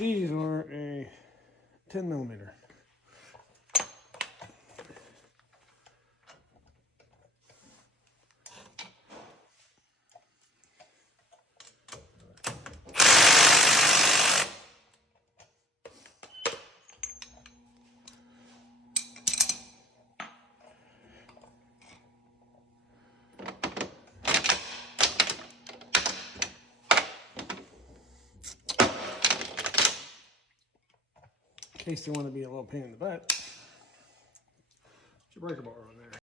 These are a 10 millimeter. In case they want to be a little pain in the butt, put your breaker bar on there.